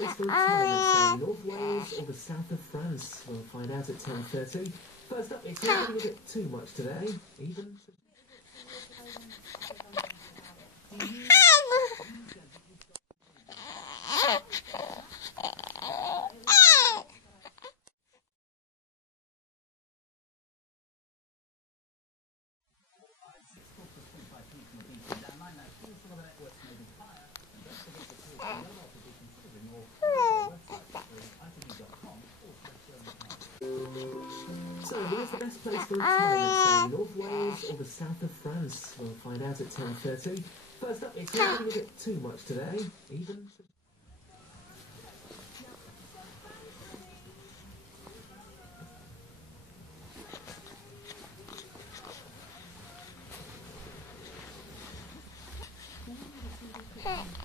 place for a time in North Wales or the south of France? We'll find out at 10:30. First up, it's not going to get too much today, even. So, where's the best place for a time in North Wales or the south of France? We'll find out at 10:30. First up, it's not going to get too much today, even. Hey.